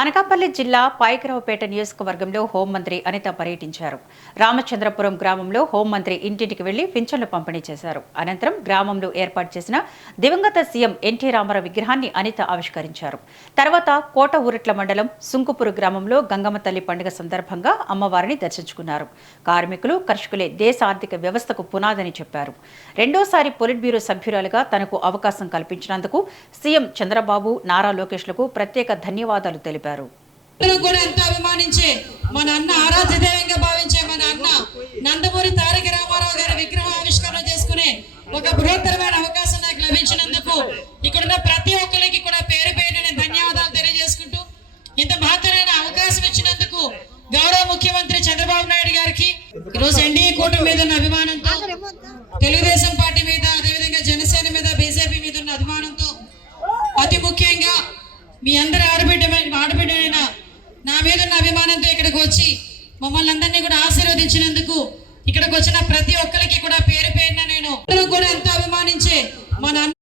అనకాపల్లి జిల్లా పాయకరావుపేట నియోజకవర్గంలో హోంమంత్రి అనిత పర్యటించారు. రామచంద్రపురం గ్రామంలో హోంమంత్రి ఇంటింటికి వెళ్లి పింఛన్లు పంపిణీ చేశారు. అనంతరం గ్రామంలో ఏర్పాటు చేసిన దివంగత సీఎం ఎన్టీ రామారావు విగ్రహాన్ని అనిత ఆవిష్కరించారు. తర్వాత కోట ఊరిట్ల మండలం సుంకుపురు గ్రామంలో గంగమ్మ తల్లి పండుగ సందర్భంగా అమ్మవారిని దర్శించుకున్నారు. కార్మికులు, కర్షకులే దేశ ఆర్థిక వ్యవస్థకు పునాదని చెప్పారు. రెండోసారి పొలిట్ బ్యూరో సభ్యురాలుగా తనకు అవకాశం కల్పించినందుకు సీఎం చంద్రబాబు, నారా లోకేష్లకు ప్రత్యేక ధన్యవాదాలు తెలిపారు. కూడా ఎంతో అభిమానించే మన అన్న ఆరాధ్య దైవంగా భావించే మన అన్న నందమూరి తారక రామారావు గారి విగ్రహ ఆవిష్కరణ చేసుకునే ఒక బృహత్తరమైన అవకాశం నాకు లభించినందుకు ఇక్కడున్న ప్రతి ఒక్కరికి కూడా పేరు పేరున ధన్యవాదాలు తెలియజేసుకుంటూ ఇంత మహత్తరమైన అవకాశం ఇచ్చినందుకు గౌరవ ముఖ్యమంత్రి చంద్రబాబు నాయుడు గారికి ఈరోజు ఎన్డీఏ కూటమి మీద ఉన్న అభిమానంతో, తెలుగుదేశం పార్టీ మీద, అదేవిధంగా జనసేన మీద, బీజేపీ మీద ఉన్న అభిమానంతో, అతి ముఖ్యంగా మీ అందరి ఆడబిడ్డైన నా మీద ఉన్న అభిమానంతో ఇక్కడికి వచ్చి మమ్మల్ని అందరినీ కూడా ఆశీర్వదించినందుకు ఇక్కడికి వచ్చిన ప్రతి ఒక్కరికి కూడా పేరు పేరున నేను కూడా ఎంతో అభిమానించే మన అన్న